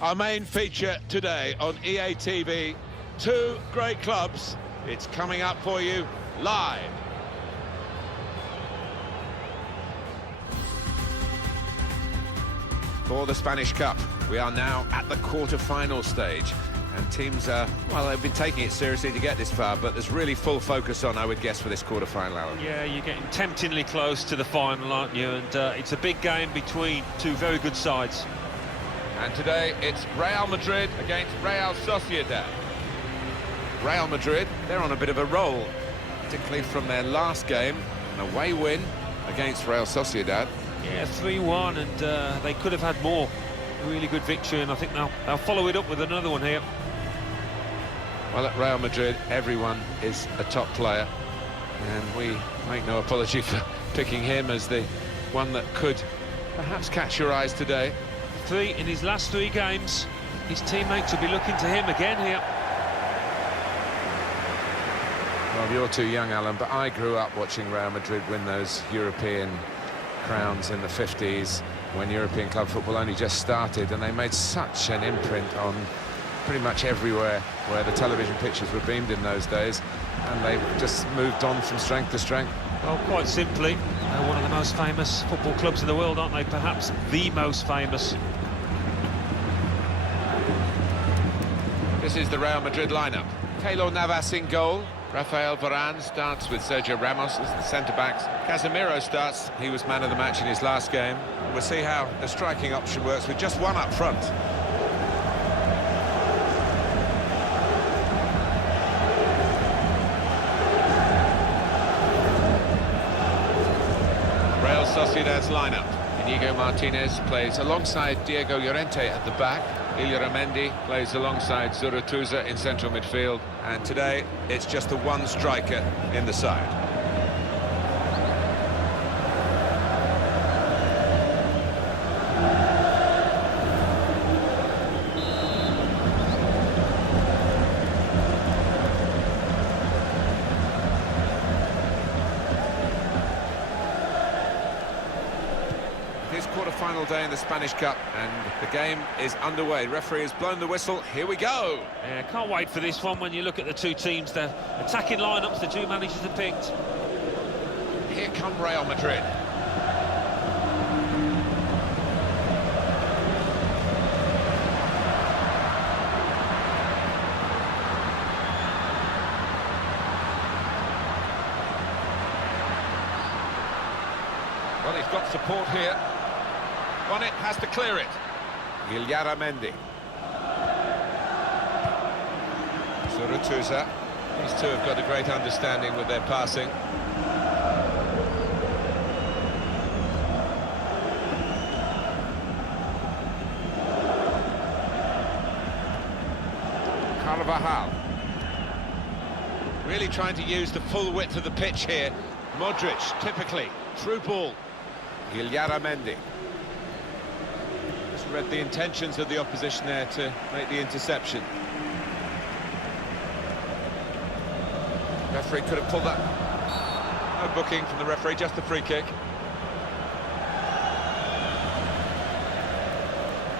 Our main feature today on EA TV, two great clubs. It's coming up for you live. For the Spanish Cup, we are now at the quarter-final stage. And teams are, well, they've been taking it seriously to get this far, but there's really full focus on, I would guess, for this quarter-final, Alan. Yeah, you're getting temptingly close to the final, aren't you? And it's a big game between two very good sides. And today, it's Real Madrid against Real Sociedad. Real Madrid, they're on a bit of a roll, particularly from their last game, an away win against Real Sociedad. Yeah, 3-1, and they could have had more. A really good victory, and I think they'll follow it up with another one here. Well, at Real Madrid, everyone is a top player, and we make no apology for picking him as the one that could perhaps catch your eyes today. In his last 3 games, his teammates will be looking to him again here. Well, you're too young, Alan, but I grew up watching Real Madrid win those European crowns in the 50s, when European club football only just started, and they made such an imprint on pretty much everywhere where the television pictures were beamed in those days, and they've just moved on from strength to strength. Well, quite simply, they're one of the most famous football clubs in the world, aren't they? Perhaps the most famous. This is the Real Madrid lineup. Keylor Navas in goal. Rafael Varane starts with Sergio Ramos as the centre-backs. Casemiro starts. He was man of the match in his last game. We'll see how the striking option works with just one up front. Real Sociedad's lineup. Inigo Martinez plays alongside Diego Llorente at the back. Illarramendi plays alongside Zurutuza in central midfield. And today, it's just the one striker in the side. Quarter-final day in the Spanish Cup, and the game is underway. Referee has blown the whistle. Here we go. Yeah, can't wait for this one. When you look at the two teams, the attacking lineups the two managers have picked. Here come Real Madrid. Well, he's got support here. Bonnet has to clear it. Illarramendi. Zurutuza. These two have got a great understanding with their passing. Carvajal. Really trying to use the full width of the pitch here. Modric, typically, through ball. Illarramendi. Just read the intentions of the opposition there to make the interception. Referee could have pulled that. No booking from the referee, just the free kick.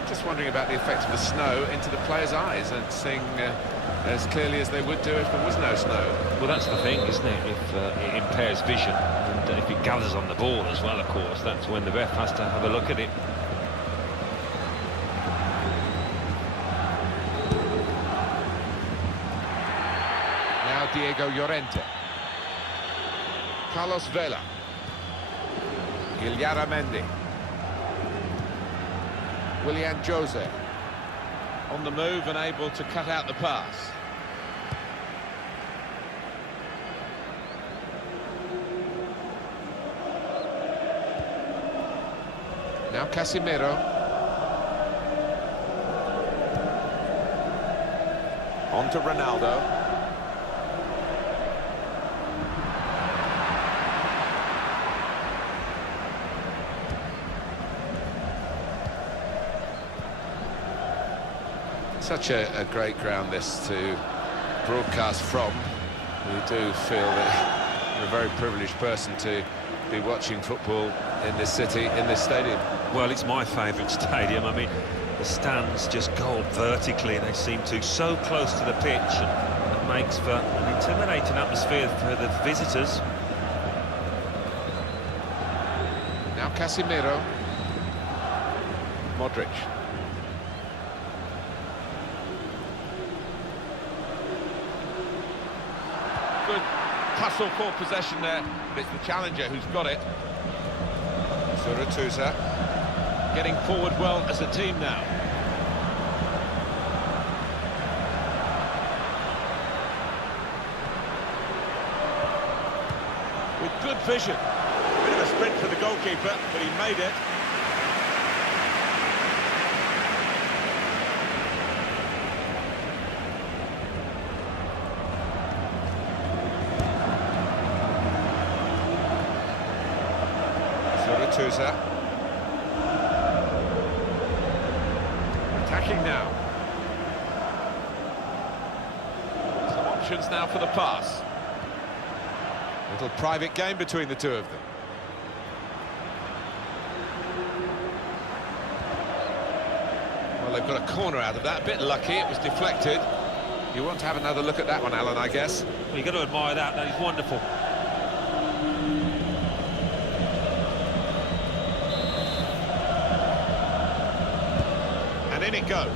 Just wondering about the effect of the snow into the players' eyes and seeing as clearly as they would do if there was no snow. Well, that's the thing, isn't it? If it impairs vision, and if it gathers on the ball as well, of course, that's when the ref has to have a look at it. Now Diego Llorente. Carlos Vela. Illarramendi. Willian Jose. On the move and able to cut out the pass. Now Casemiro. On to Ronaldo. Such a great ground this to broadcast from. We do feel that you're a very privileged person to be watching football in this city, in this stadium? Well, it's my favourite stadium. I mean, the stands just go up vertically. They seem to so close to the pitch, and it makes for an intimidating atmosphere for the visitors. Now Casemiro. Modric. Good tussle for possession there, but it's the challenger who's got it. Suratuza. Getting forward well as a team now. With good vision. Bit of a sprint for the goalkeeper, but he made it. Suratuza. Attacking now. Some options now for the pass. Little private game between the two of them. Well, they've got a corner out of that. A bit lucky, it was deflected. You want to have another look at that one, Alan, I guess. Well, you've got to admire that. That is wonderful. And in it goes.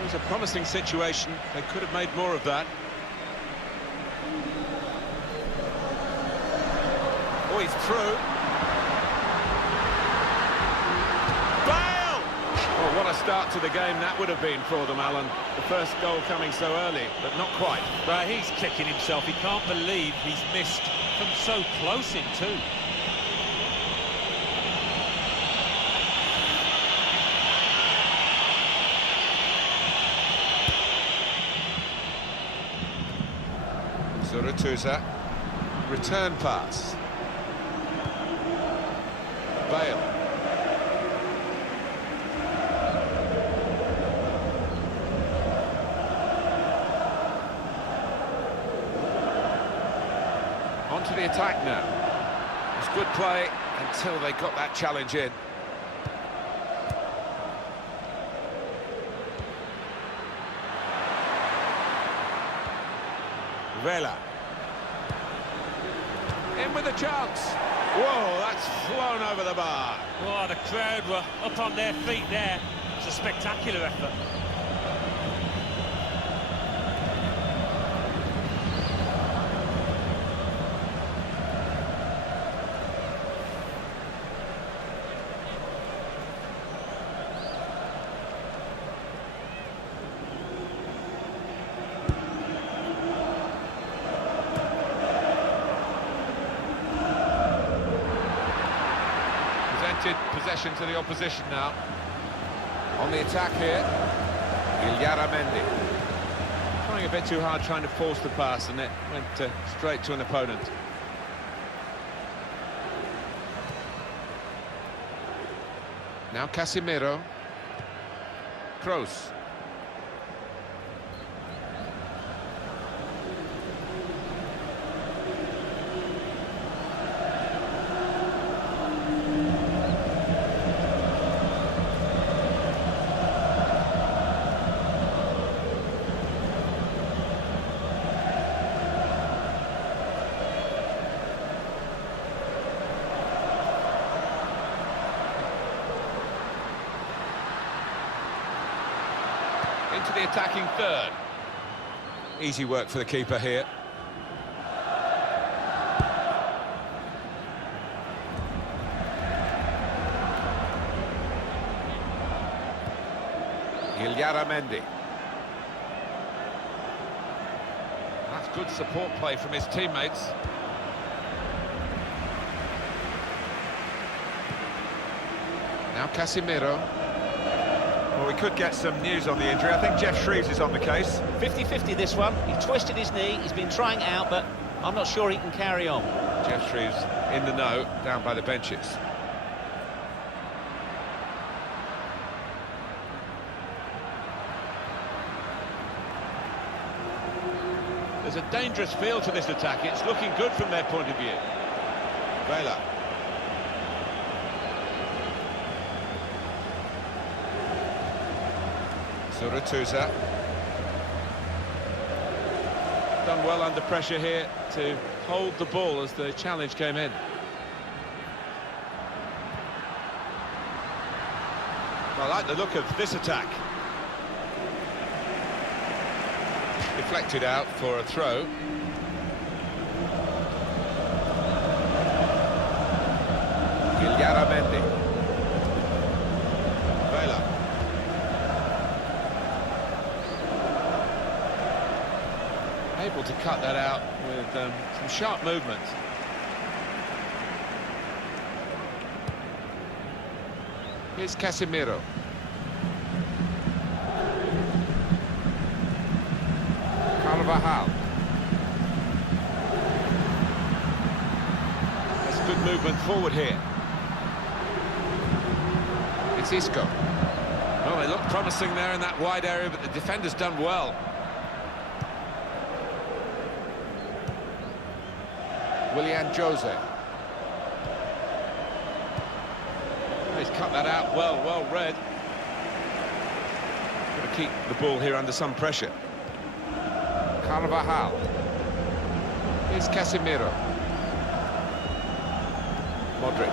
It was a promising situation. They could have made more of that. Oh, he's through. Bale! Oh, what a start to the game that would have been for them, Alan. The first goal coming so early, but not quite. But he's kicking himself. He can't believe he's missed from so close in too. Suratuza. Return pass. Bale. On to the attack now. It was good play until they got that challenge in. Vela. In with a chance. Whoa, that's flown over the bar. Oh, the crowd were up on their feet there. It's a spectacular effort. Possession to the opposition now. On the attack here, Illaramendi. Trying a bit too hard, trying to force the pass, and it went straight to an opponent. Now Casemiro. Kroos. Into the attacking third. Easy work for the keeper here. Illaramendi. That's good support play from his teammates. Now Casemiro. Well, we could get some news on the injury. I think Jeff Shreves is on the case. 50-50 this one. He twisted his knee. He's been trying it out, but I'm not sure he can carry on. Jeff Shreves in the know, down by the benches. There's a dangerous feel to this attack. It's looking good from their point of view. Vela. Suratuza. Done well under pressure here to hold the ball as the challenge came in. I like the look of this attack. Deflected out for a throw. Mendy. Vela. Able to cut that out with some sharp movement. Here's Casemiro. Carvajal. That's good movement forward here. It's Isco. Well, they look promising there in that wide area, but the defender's done well. Willian Jose. He's cut that out well read. Got to keep the ball here under some pressure. Carvajal. Here's Casemiro. Modric.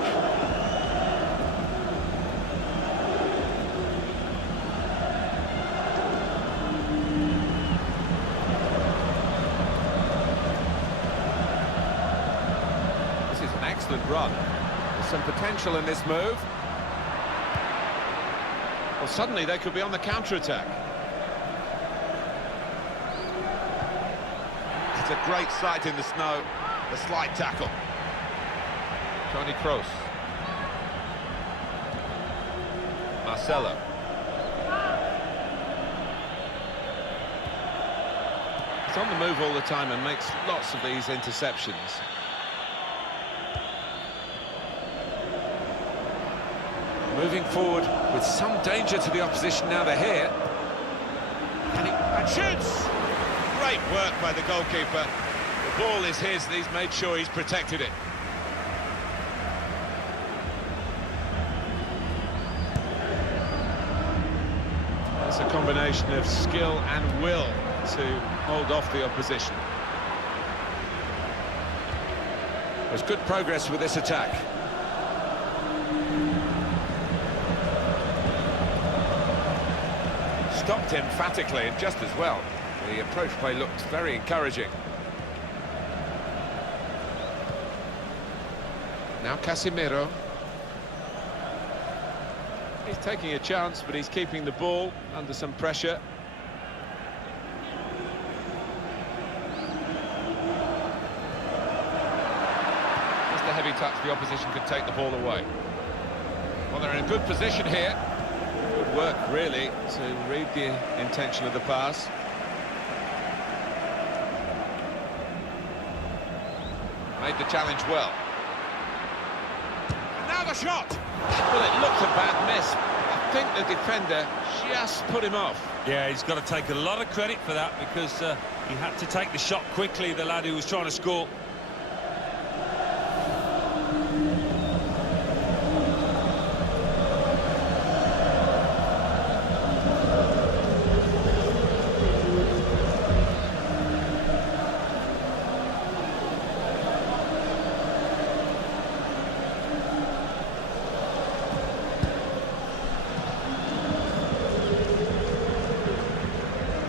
This is an excellent run. There's some potential in this move. Well, suddenly they could be on the counter-attack. It's a great sight in the snow. The slight tackle. Toni Kroos. Marcelo. He's on the move all the time and makes lots of these interceptions. Moving forward with some danger to the opposition now they're here. And shoots! Great work by the goalkeeper. The ball is his, and he's made sure he's protected it. That's a combination of skill and will to hold off the opposition. There's good progress with this attack. Stopped emphatically and just as well. The approach play looked very encouraging. Now Casemiro. He's taking a chance, but he's keeping the ball under some pressure. Just a heavy touch, the opposition could take the ball away. Well, they're in a good position here. Good work, really, to read the intention of the pass. Made the challenge well. And now the shot! Well, it looked a bad miss. I think the defender just put him off. Yeah, he's got to take a lot of credit for that because he had to take the shot quickly, the lad who was trying to score.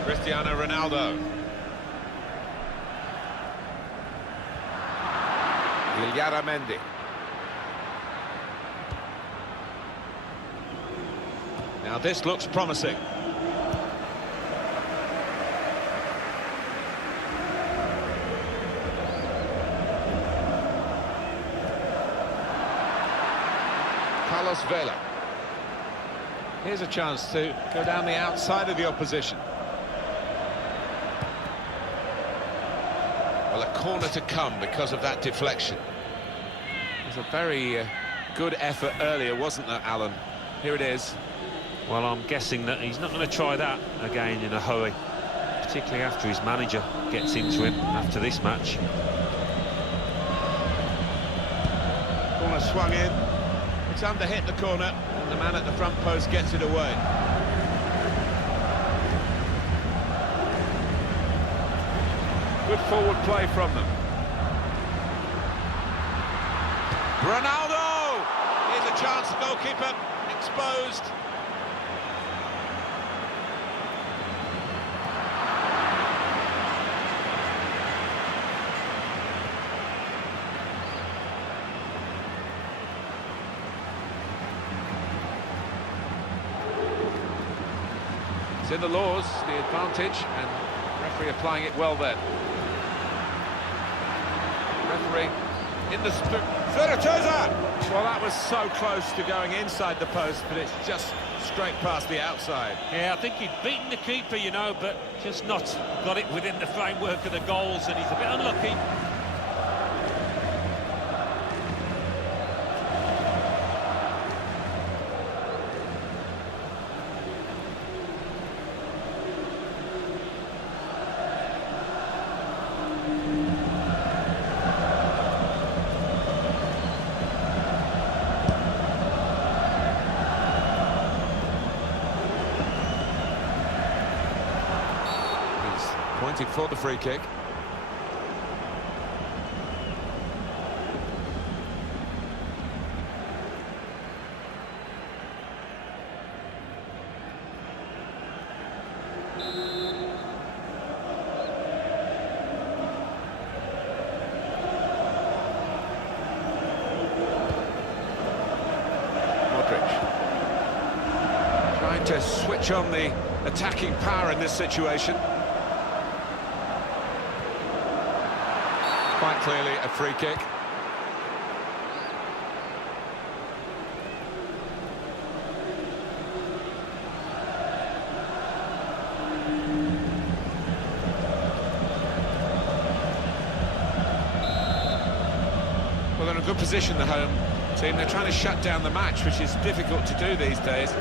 Cristiano Ronaldo. Mendy. Now this looks promising. Carlos Vela. Here's a chance to go down the outside of the opposition. Well, a corner to come because of that deflection. It was a very good effort earlier, wasn't there, Alan? Here it is. Well, I'm guessing that he's not going to try that again in a hurry, particularly after his manager gets into him after this match. corner swung in. It's under hit the corner, and the man at the front post gets it away. Good forward play from them. Ronaldo! Here's a chance, the goalkeeper exposed. It's in the laws, the advantage, and referee applying it well then. Referee in the well, that was so close to going inside the post, but it's just straight past the outside. Yeah, I think he'd beaten the keeper, you know, but just not got it within the framework of the goals, and he's a bit unlucky. Pointing for the free kick. Modric trying to switch on the attacking power in this situation. Quite clearly a free kick. Well, they're in a good position, the home team. They're trying to shut down the match, which is difficult to do these days.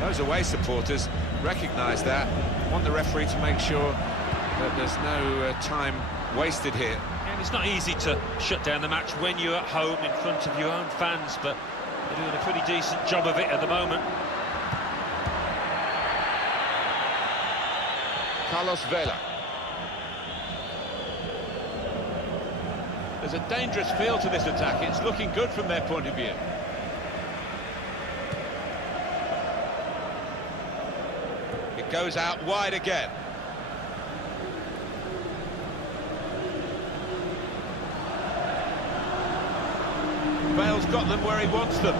Those away supporters recognise that, want the referee to make sure that there's no time wasted here. It's not easy to shut down the match when you're at home in front of your own fans, but they're doing a pretty decent job of it at the moment. Carlos Vela. There's a dangerous feel to this attack. It's looking good from their point of view. It goes out wide again. Bale's got them where he wants them.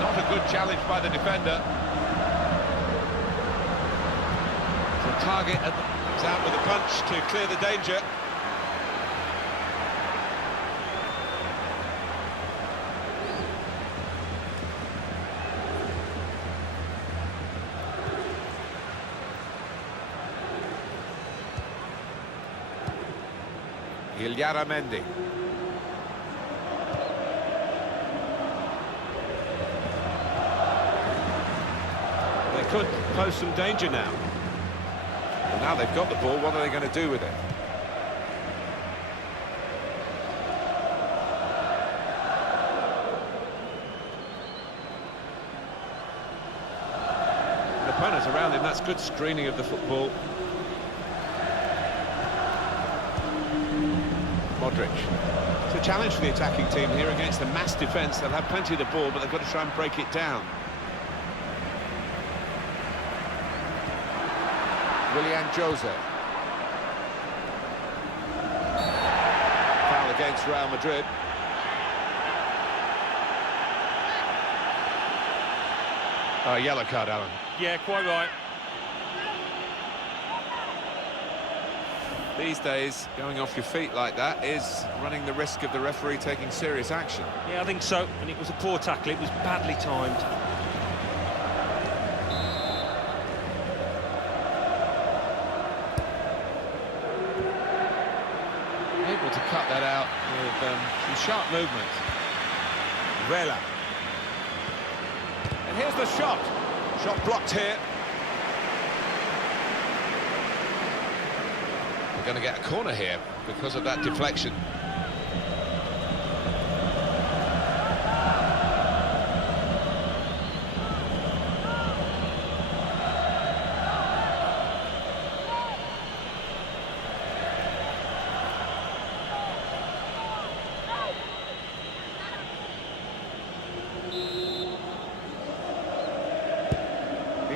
Not a good challenge by the defender. The target comes out with a punch to clear the danger. Mendy. They could pose some danger now. And now they've got the ball, what are they going to do with it? The opponents around him, that's good screening of the football. Modric. It's a challenge for the attacking team here against the mass defence. They'll have plenty of the ball, but they've got to try and break it down. Willian Jose. Foul against Real Madrid. Yellow card, Alan. Yeah, quite right. These days, going off your feet like that is running the risk of the referee taking serious action. Yeah, I think so. And it was a poor tackle. It was badly timed. Able to cut that out with some sharp movements. Vela. And here's the shot. Shot blocked here. Going to get a corner here because of that deflection.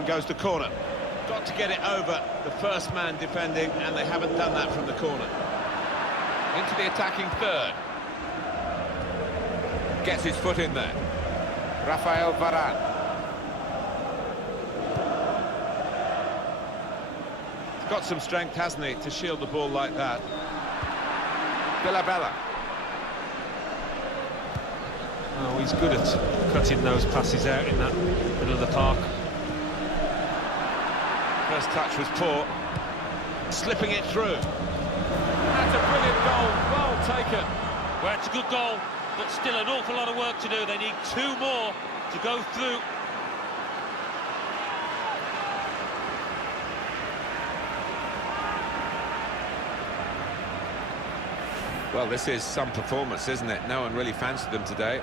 goes the corner. Got to get it over the first man defending, and they haven't done that from the corner. Into the attacking third. Gets his foot in there. Rafael Varane. He's got some strength, hasn't he, to shield the ball like that. Bella. Oh, he's good at cutting those passes out in that middle of the park. First touch was poor. Slipping it through. That's a brilliant goal. Well taken. Well, it's a good goal, but still an awful lot of work to do. They need 2 more to go through. Well, this is some performance, isn't it? No one really fancied them today.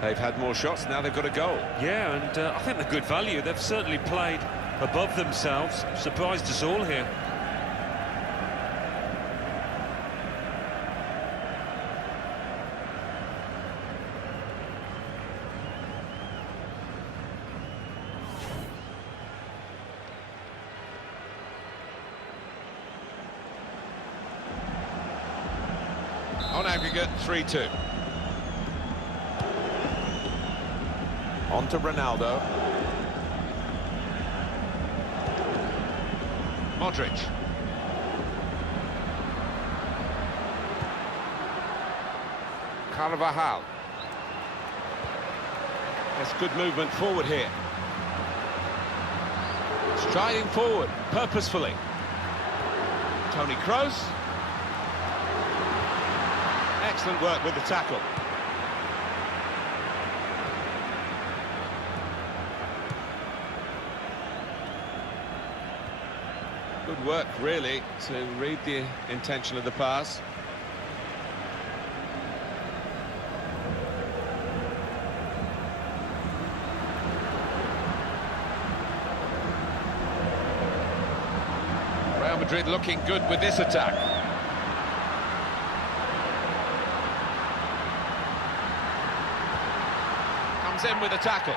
They've had more shots, now they've got a goal. Yeah, and I think they're good value. They've certainly played above themselves. Surprised us all here. On aggregate, 3-2. On to Ronaldo. Modric. Carvajal. There's good movement forward here. Striding forward, purposefully. Toni Kroos. Excellent work with the tackle. Good work, really, to read the intention of the pass. Real Madrid looking good with this attack. Comes in with a tackle.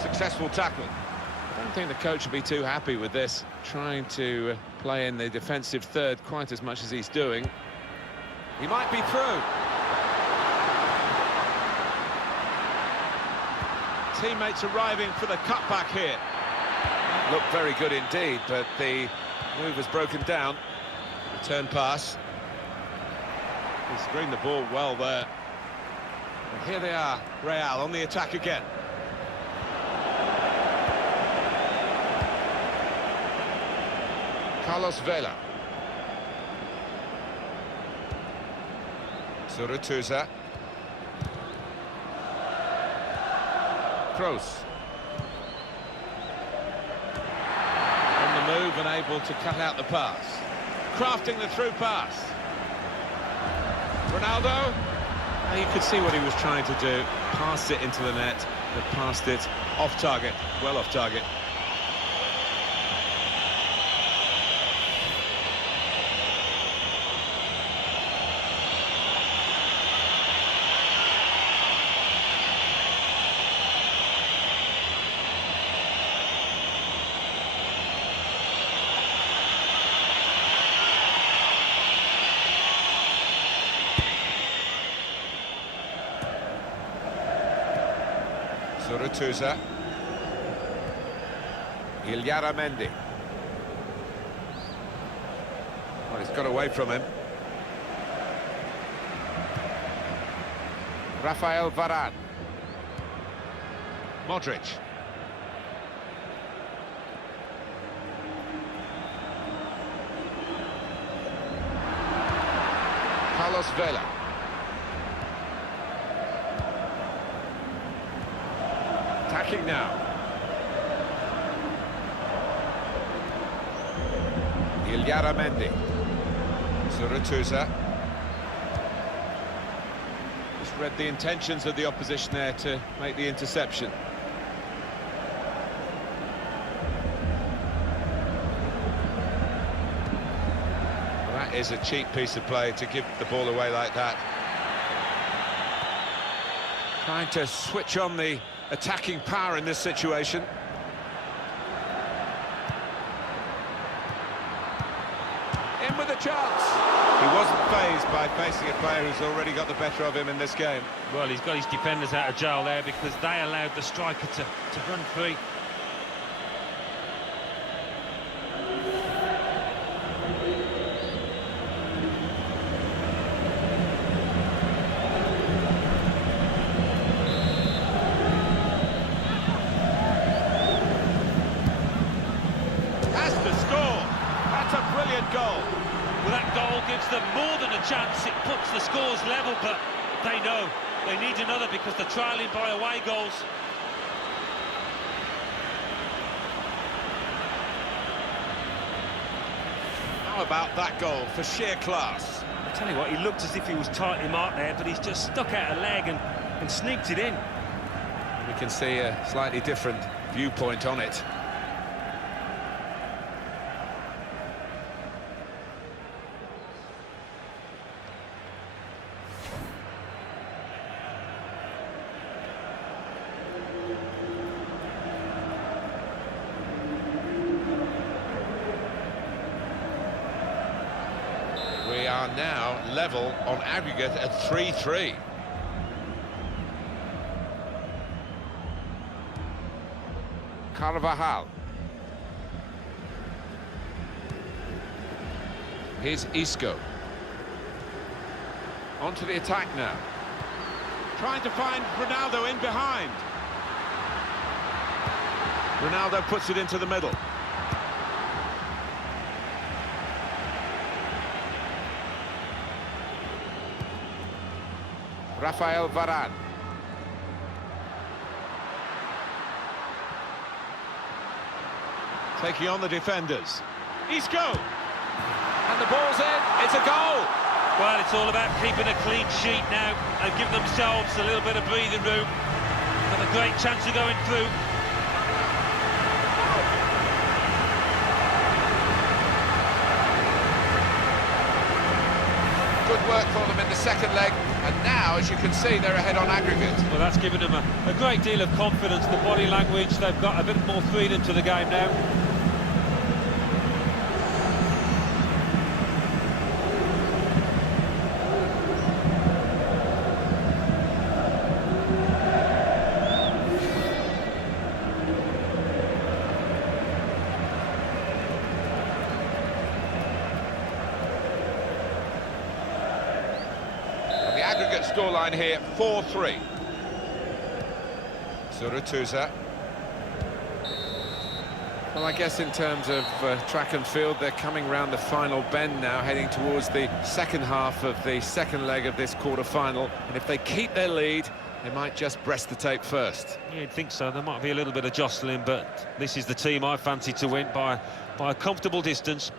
Successful tackle. I don't think the coach will be too happy with this, trying to play in the defensive third quite as much as he's doing. He might be through. Teammates arriving for the cutback here. Looked very good indeed, but the move was broken down. Return pass. He screened the ball well there. And here they are, Real on the attack again. Carlos Vela. Suratuza. Kroos. On the move and able to cut out the pass. Crafting the through pass. Ronaldo. Now you could see what he was trying to do. Passed it into the net, but passed it off target, well off target. Suratuza. Illaramendi. Well, he's got away from him. Rafael Varane. Modric. Carlos Vela. Attacking now. Illaramendi. Suratuza. Just read the intentions of the opposition there to make the interception. That is a cheap piece of play to give the ball away like that. Trying to switch on the attacking power in this situation. In with a chance. He wasn't fazed by facing a player who's already got the better of him in this game. Well, he's got his defenders out of jail there because they allowed the striker to run free. Has to score. That's a brilliant goal. Well, that goal gives them more than a chance. It puts the scores level, but they know they need another because they're trailing by away goals. How about that goal for sheer class? I tell you what, he looked as if he was tightly marked there, but he's just stuck out a leg and sneaked it in. We can see a slightly different viewpoint on it. We are now level on aggregate at 3-3. Carvajal. Here's Isco. On to the attack now. Trying to find Ronaldo in behind. Ronaldo puts it into the middle. Rafael Varane. Taking on the defenders. Isco! And the ball's in, it's a goal! Well, it's all about keeping a clean sheet now and give themselves a little bit of breathing room. Got a great chance of going through. Good work for them in the second leg, and now, as you can see, they're ahead on aggregate. Well, that's given them a great deal of confidence, the body language. They've got a bit more freedom to the game now. Aggregate scoreline here, 4-3. Suratuza. Well, I guess in terms of track and field, they're coming round the final bend now, heading towards the second half of the second leg of this quarter-final. And if they keep their lead, they might just breast the tape first. Yeah, you'd think so. There might be a little bit of jostling, but this is the team I fancy to win by a comfortable distance.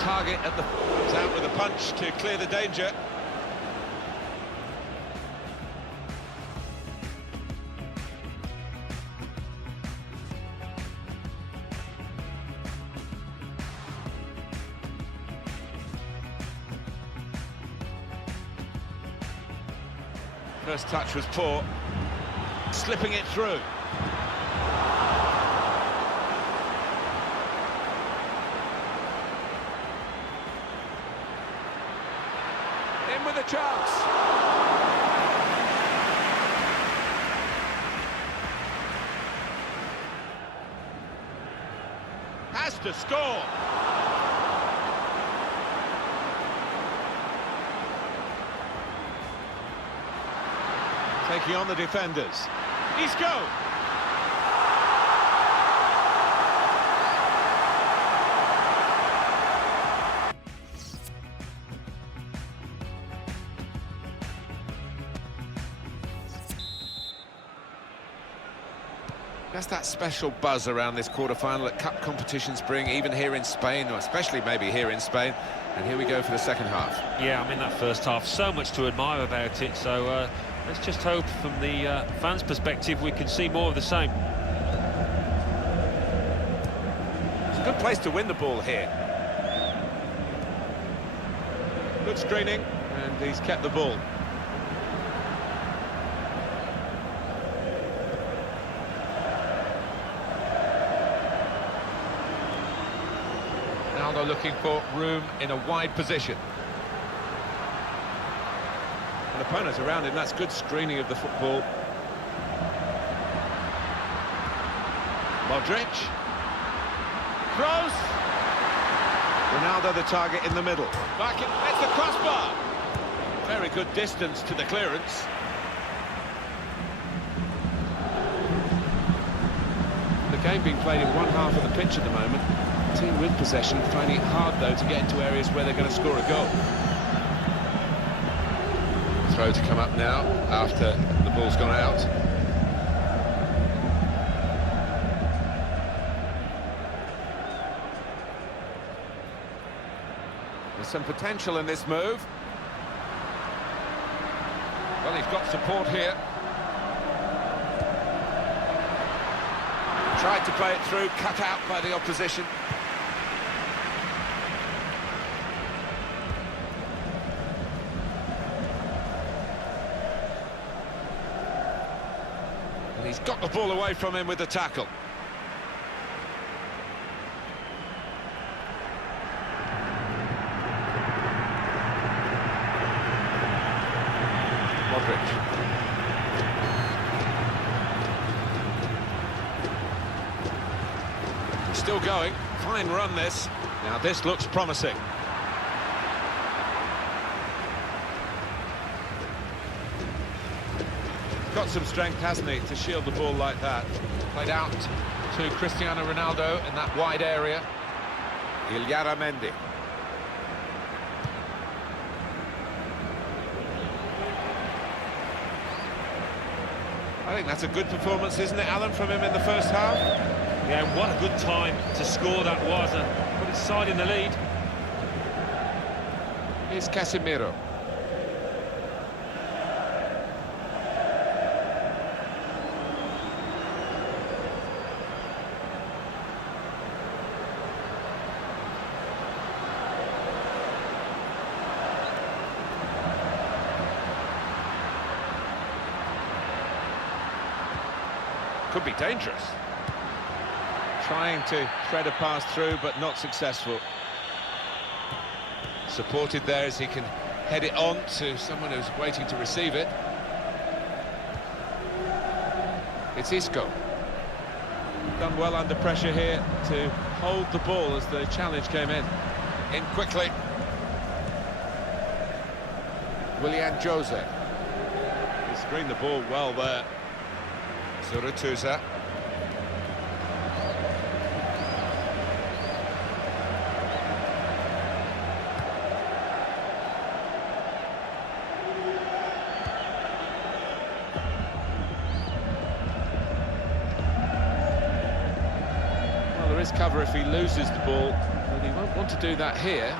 Target at the is out with a punch to clear the danger. First touch was poor, slipping it through. With a chance. Has to score. Taking on the defenders. Isco. That's that special buzz around this quarter-final that cup competitions bring, even here in Spain, or especially maybe here in Spain. And here we go for the second half. Yeah, I mean, that first half, so much to admire about it, so let's just hope from the fans' perspective we can see more of the same. It's a good place to win the ball here. Good screening, and he's kept the ball. Ronaldo looking for room in a wide position. And opponents around him, that's good screening of the football. Modric. Cross. Ronaldo the target in the middle. Back in, it's the crossbar. Very good distance to the clearance. The game being played in one half of the pitch at the moment. Team with possession, finding it hard though to get into areas where they're going to score a goal. Throw to come up now after the ball's gone out. There's some potential in this move. Well, he's got support here. Tried to play it through, cut out by the opposition. And he's got the ball away from him with the tackle. Modric. Still going. Fine run this. Now this looks promising. Got some strength, hasn't he, to shield the ball like that. Played out to Cristiano Ronaldo in that wide area. Illarramendi. I think that's a good performance, isn't it, Alan, from him in the first half? Yeah, what a good time to score that was, and put his side in the lead. Here's Casemiro. Could be dangerous. Trying to thread a pass through, but not successful. Supported there as he can head it on to someone who's waiting to receive it. It's Isco. Done well under pressure here to hold the ball as the challenge came in. In quickly. Willian Jose. He screened the ball well there. Zurutuza. Well, there is cover if he loses the ball, but he won't want to do that here.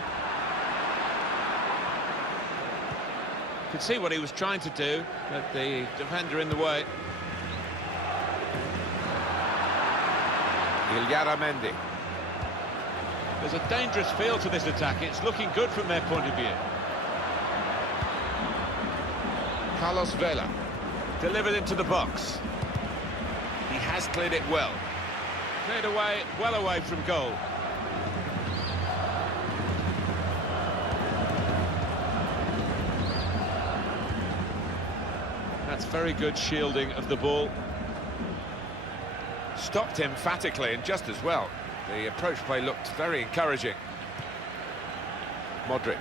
You could see what he was trying to do, but the defender in the way. Illarramendi. There's a dangerous feel to this attack. It's looking good from their point of view. Carlos Vela. Delivered into the box. He has cleared it well. Cleared away, well away from goal. That's very good shielding of the ball. Stopped emphatically and just as well. The approach play looked very encouraging. Modric.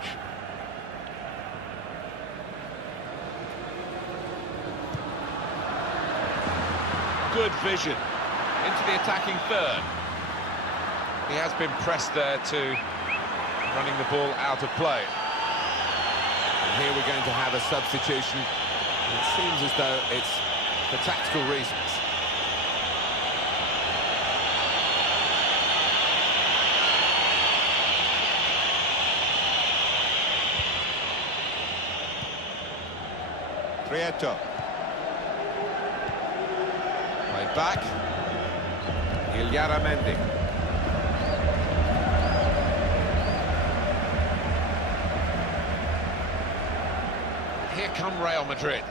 Good vision into the attacking third. He has been pressed there to running the ball out of play. And here we're going to have a substitution. It seems as though it's for tactical reasons. Prieto. Played back. Illaramendi. Here come Real Madrid.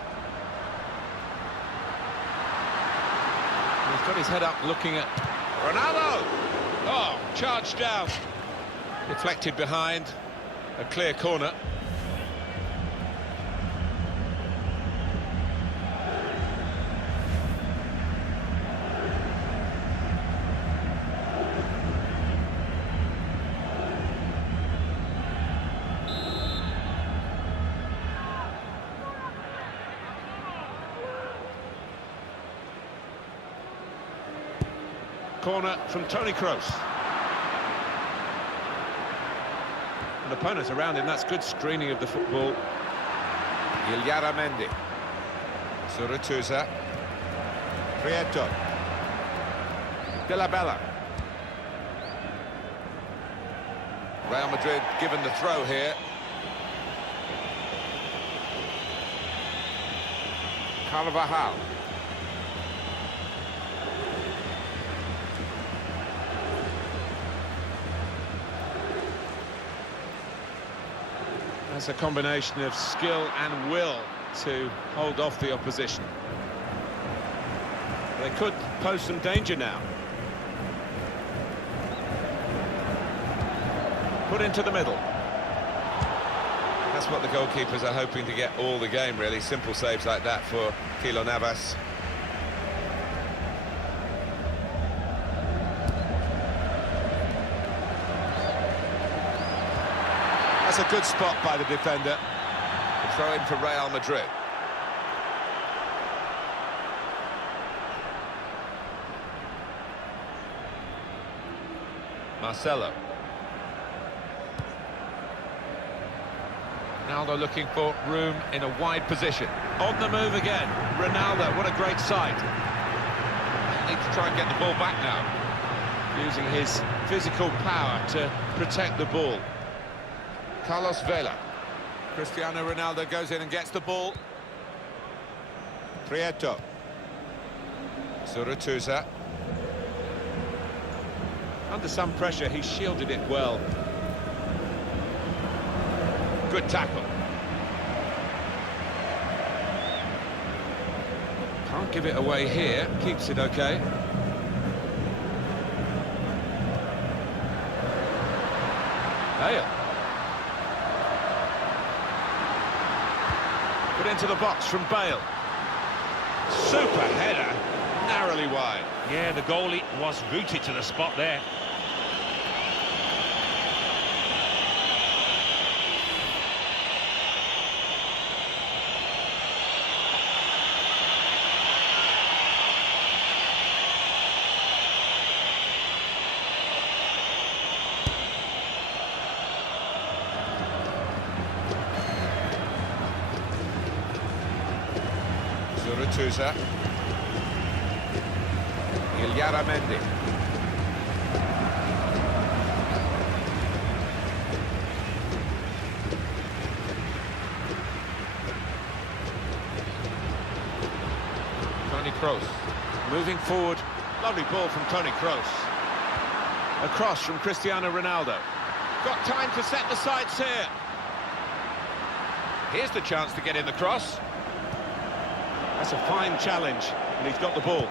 He's got his head up looking at Ronaldo. Oh, charged down. Deflected behind. A clear corner. Corner from Toni Kroos. And opponents around him, that's good screening of the football. Illaramendi. Suratuza. Prieto. De la Bella. Real Madrid given the throw here. Carvajal. That's a combination of skill and will to hold off the opposition. They could pose some danger now. Put into the middle. That's what the goalkeepers are hoping to get all the game, really. Simple saves like that for Keylor Navas. That's a good spot by the defender. The throw in for Real Madrid. Marcelo. Ronaldo looking for room in a wide position. On the move again. Ronaldo, what a great sight. Need to try and get the ball back now. Using his physical power to protect the ball. Carlos Vela. Cristiano Ronaldo goes in and gets the ball. Prieto. Suratuza. Under some pressure, he shielded it well. Good tackle. Can't give it away here. Keeps it okay. Bale. Put into the box from Bale. Super header. Narrowly wide. Yeah, the goalie was rooted to the spot there. Suratuza. Illaramendi. Toni Kroos. Moving forward. Lovely ball from Toni Kroos. A cross from Cristiano Ronaldo. Got time to set the sights here. Here's the chance to get in the cross. That's a fine challenge, and he's got the ball.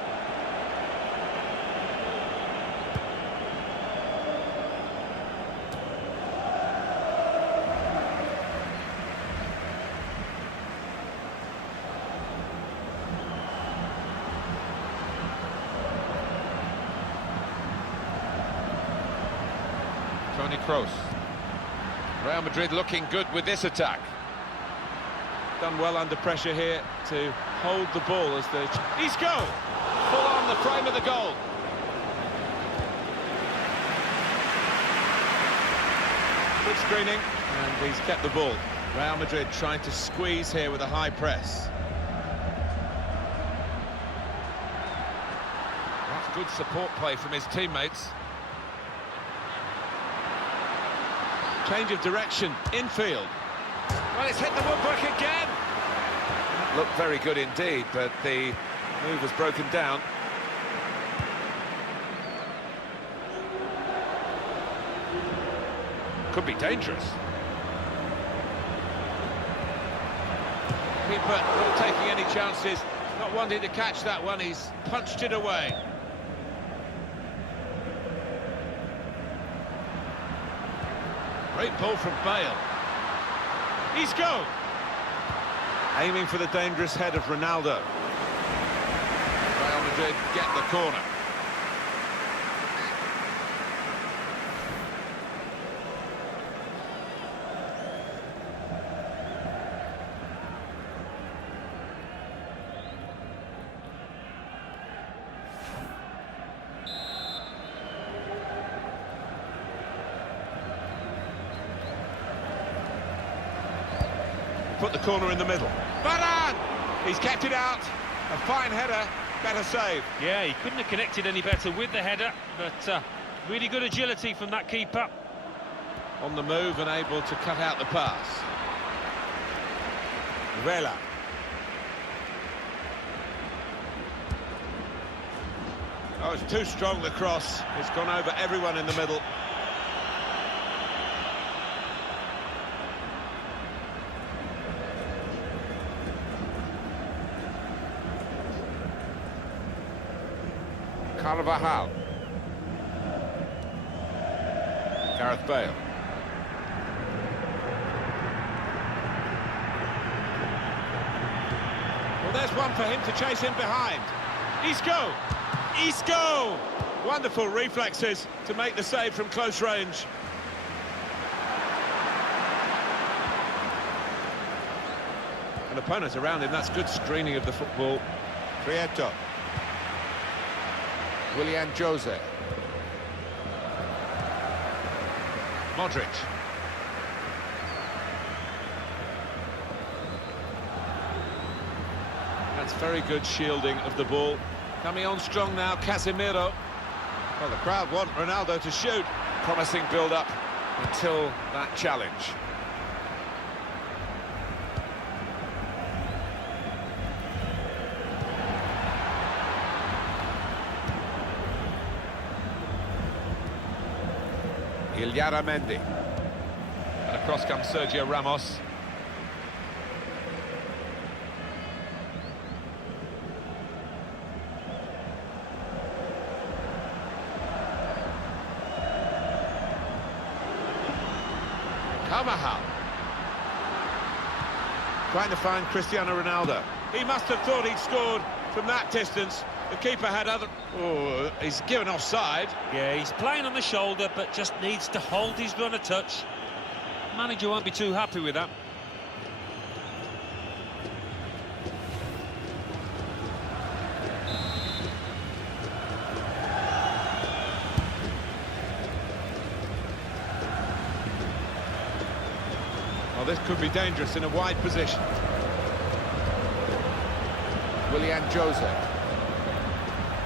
Toni Kroos. Real Madrid looking good with this attack. Done well under pressure here to hold the ball as the... He's go! Full on the frame of the goal. Good screening, and he's kept the ball. Real Madrid trying to squeeze here with a high press. That's good support play from his teammates. Change of direction, infield. Well, it's hit the woodwork again. looked very good indeed, but the move was broken down. Could be dangerous. Keeper not taking any chances, not wanting to catch that one, he's punched it away. Great ball from Bale. He's goal! Aiming for the dangerous head of Ronaldo. Real Madrid get the corner. Put the corner in the middle. Varane! He's kept it out. A fine header, better save. Yeah, he couldn't have connected any better with the header, but really good agility from that keeper. On the move and able to cut out the pass. Vela. Oh, it's too strong, the cross. It's gone over everyone in the middle. Carvajal. Gareth Bale. Well, there's one for him to chase him behind. Isco! Isco! Wonderful reflexes to make the save from close range. An opponent around him, that's good screening of the football. Prieto. Willian Jose. Modric. That's very good shielding of the ball. Coming on strong now, Casemiro. Well, the crowd want Ronaldo to shoot. Promising build-up until that challenge. Mendy. And across comes Sergio Ramos. Carvajal. Trying to find Cristiano Ronaldo. He must have thought he'd scored from that distance. The keeper had other... Oh, he's given offside. Yeah, he's playing on the shoulder, but just needs to hold his run a touch. Manager won't be too happy with that. Well, this could be dangerous in a wide position. Willian Jose.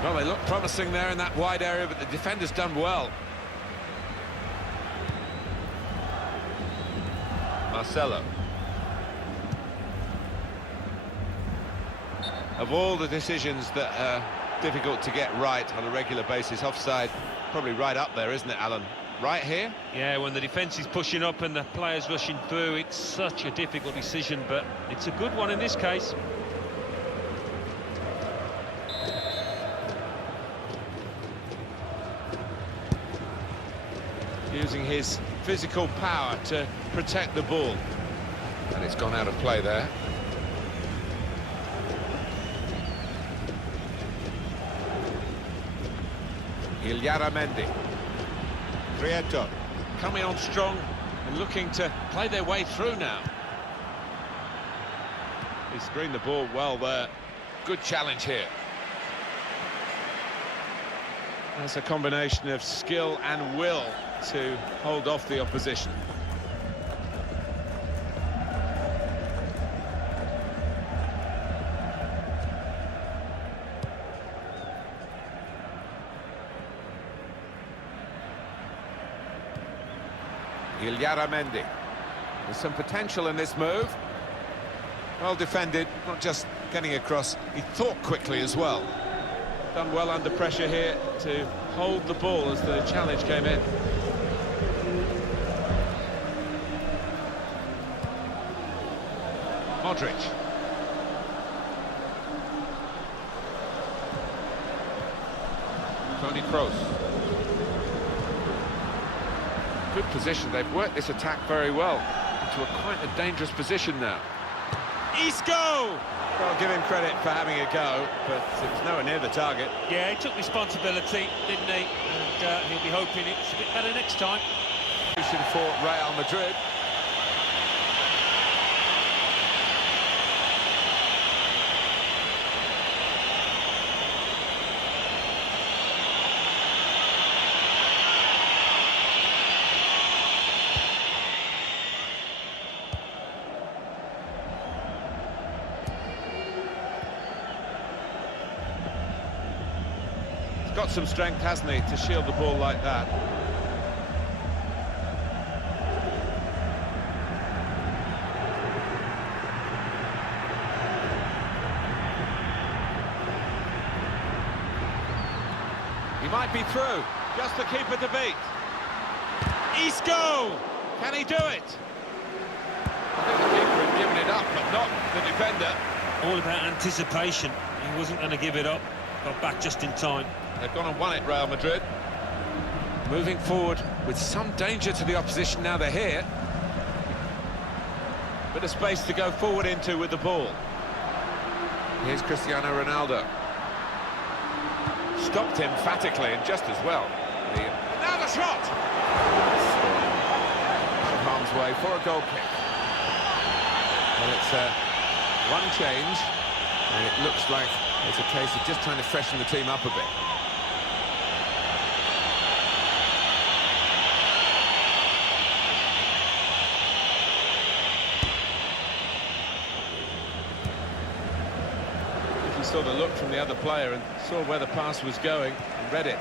Well, they look promising there in that wide area, but the defender's done well. Marcelo. Of all the decisions that are difficult to get right on a regular basis, offside probably right up there, isn't it, Alan? Right here? Yeah, when the defence is pushing up and the players rushing through, it's such a difficult decision, but it's a good one in this case. Using his physical power to protect the ball. And it's gone out of play there. Mendy. Prieto. Coming on strong and looking to play their way through now. He screened the ball well there. Good challenge here. That's a combination of skill and will to hold off the opposition. Mendy. There's some potential in this move. Well defended, not just getting across, he thought quickly as well. Done well under pressure here to hold the ball as the challenge came in. Modric. Toni Kroos. Good position, they've worked this attack very well into quite a dangerous position now. Isco! Well, give him credit for having a go, but it was nowhere near the target. Yeah, he took responsibility, didn't he? And he'll be hoping it's a bit better next time. For Real Madrid. Got some strength, hasn't he, to shield the ball like that. He might be through, just the keeper to beat. Isco! Can he do it? I think the keeper had given it up, but not the defender. All about anticipation. He wasn't going to give it up. Got back just in time. They've gone and won it, Real Madrid. Moving forward with some danger to the opposition now they're here. Bit of space to go forward into with the ball. Here's Cristiano Ronaldo. Stopped emphatically and just as well. Now the shot! Out of harm's way for a goal kick. Well, it's one change, and it looks like it's a case of just trying to freshen the team up a bit. He saw the look from the other player and saw where the pass was going and read it.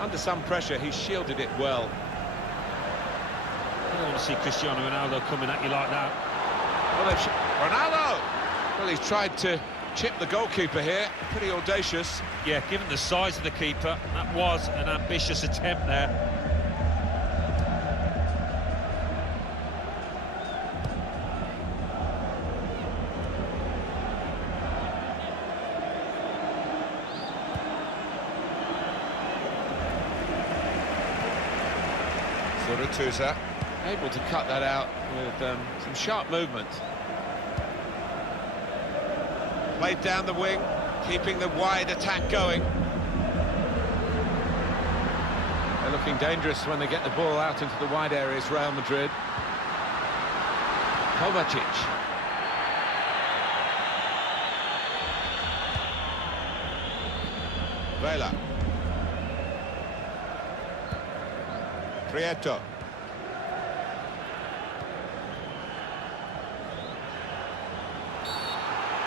Under some pressure, he shielded it well. You don't want to see Cristiano Ronaldo coming at you like that. Well, Ronaldo! Well, he's tried to chip the goalkeeper here. Pretty audacious. Yeah, given the size of the keeper, that was an ambitious attempt there. Suratuza able to cut that out with some sharp movement. Played down the wing, keeping the wide attack going. They're looking dangerous when they get the ball out into the wide areas, Real Madrid. Kovacic. Vela. Prieto.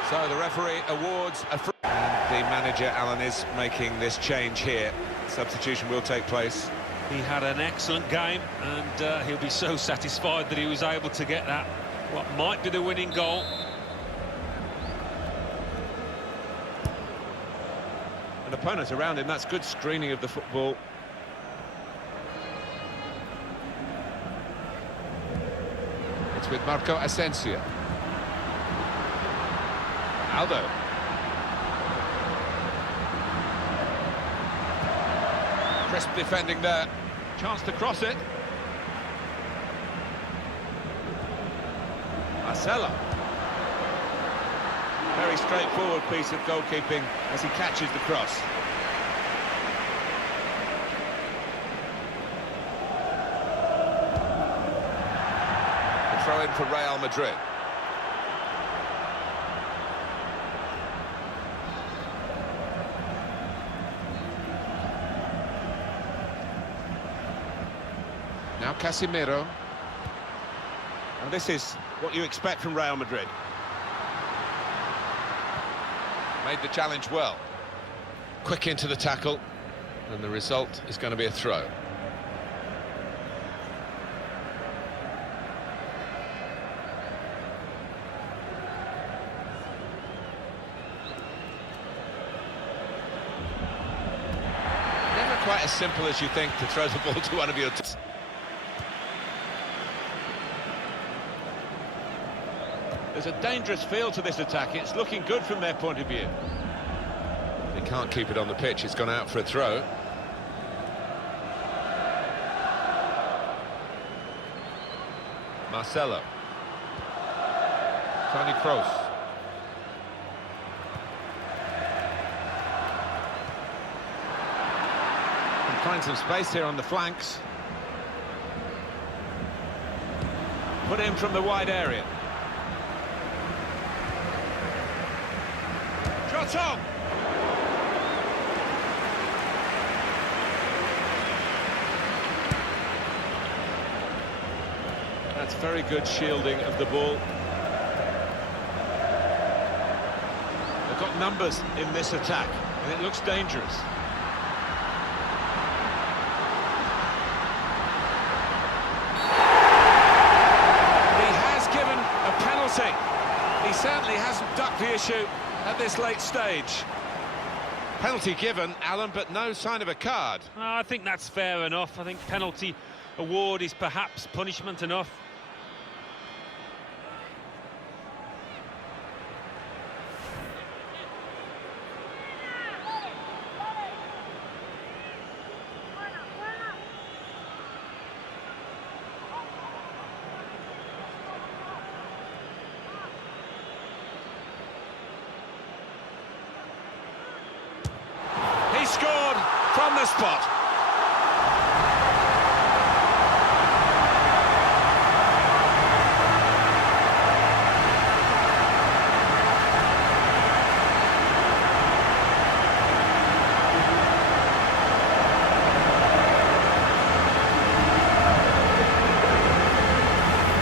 So the referee awards a free. And the manager, Alan, is making this change here. Substitution will take place. He had an excellent game, and he'll be so satisfied that he was able to get that, what might be the winning goal. An opponent around him, that's good screening of the football. It's with Marco Asensio. Aldo. Crisp defending there. Chance to cross it. Marcelo. Very straightforward piece of goalkeeping as he catches the cross. A throw in for Real Madrid. Now Casemiro. And this is what you expect from Real Madrid. Made the challenge well. Quick into the tackle, and the result is going to be a throw. quite as simple as you think to throw the ball to one of your... There's a dangerous feel to this attack. It's looking good from their point of view. They can't keep it on the pitch. It's gone out for a throw. Marcelo. Toni Kroos. Can find some space here on the flanks. Put in from the wide area. Shot on! That's very good shielding of the ball. They've got numbers in this attack, and it looks dangerous. He has given a penalty. He certainly hasn't ducked the issue at this late stage. Penalty given, Alan, but no sign of a card. I think that's fair enough. I think penalty award is perhaps punishment enough. He scored from the spot.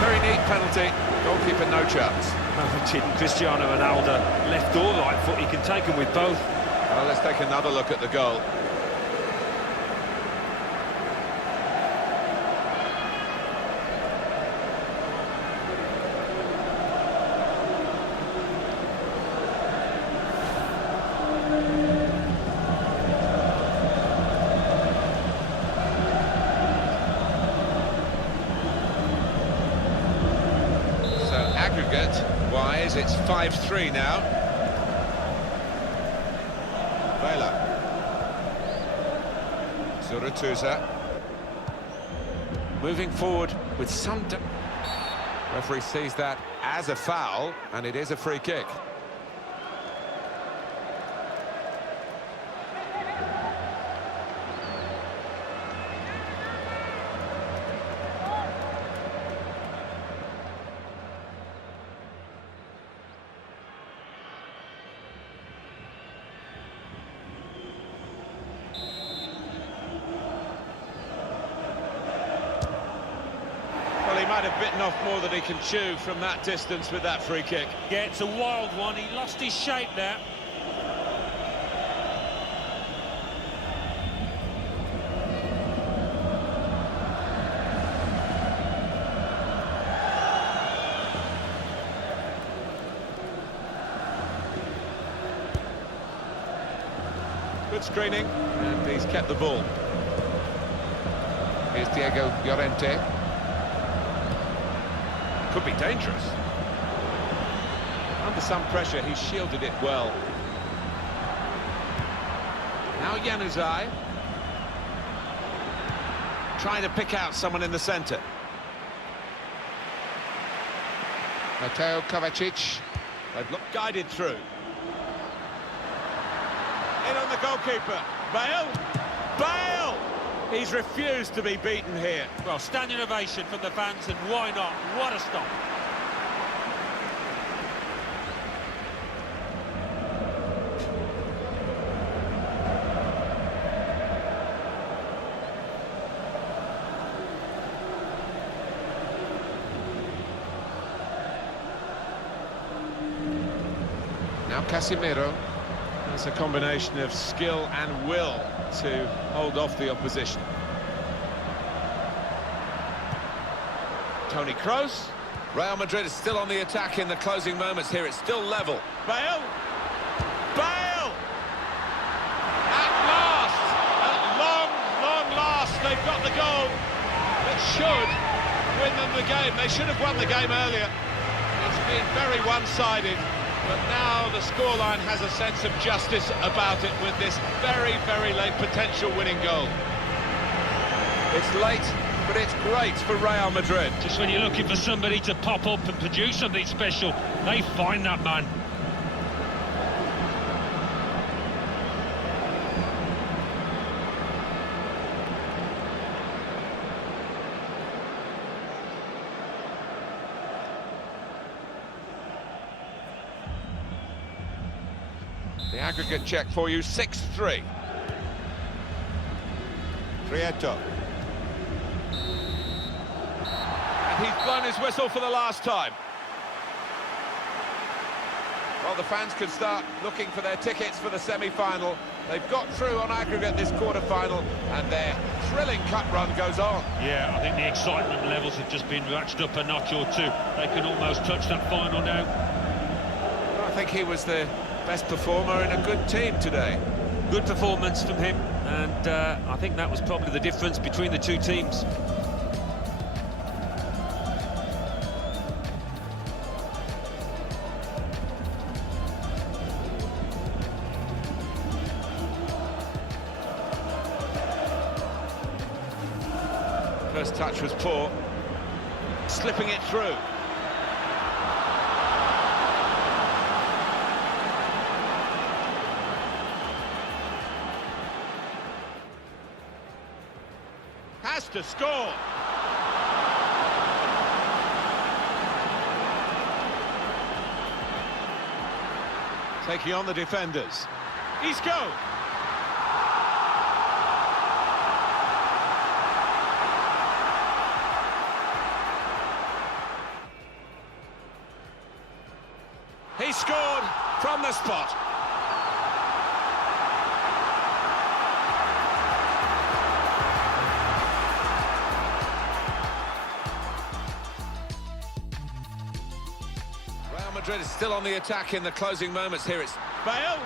Very neat penalty. Goalkeeper no chance. Cristiano Ronaldo, left or right foot, he can take them with both. Well, let's take another look at the goal. So aggregate-wise, it's 5-3 now. Suratuza moving forward with some... Referee sees that as a foul, and it is a free kick. Well, he might have bitten off more than he can chew from that distance with that free kick. Yeah, it's a wild one. He lost his shape there. Good screening, and he's kept the ball. Here's Diego Llorente. Could be dangerous. Under some pressure, he shielded it well. Now Januzaj. Trying to pick out someone in the centre. Mateo Kovacic. They've looked guided through. In on the goalkeeper. Bale. Bale! He's refused to be beaten here. Well, standing ovation from the fans, and why not? What a stop. Now Casemiro. That's a combination of skill and will to hold off the opposition. Toni Kroos. Real Madrid is still on the attack in the closing moments here. It's still level. Bale. Bale! At last, at long the game. They should have won the game earlier. It's been very one-sided, but now the scoreline has a sense of justice about it with this very, very late potential winning goal. It's late, but it's great for Real Madrid. Just when you're looking for somebody to pop up and produce something special, they find that man. The aggregate check for you, 6-3. Prieto. And he's blown his whistle for the last time. Well, the fans can start looking for their tickets for the semi-final. They've got through on aggregate this quarter-final, and their thrilling cup run goes on. Yeah, I think the excitement levels have just been ratcheted up a notch or two. They can almost touch that final now. I think he was the best performer in a good team today. Good performance from him, and I think that was probably the difference between the two teams. First touch was poor. Slipping it through. Has to score. Taking on the defenders. He's go. He scored from the spot. Real Madrid is still on the attack in the closing moments here. It's Bale.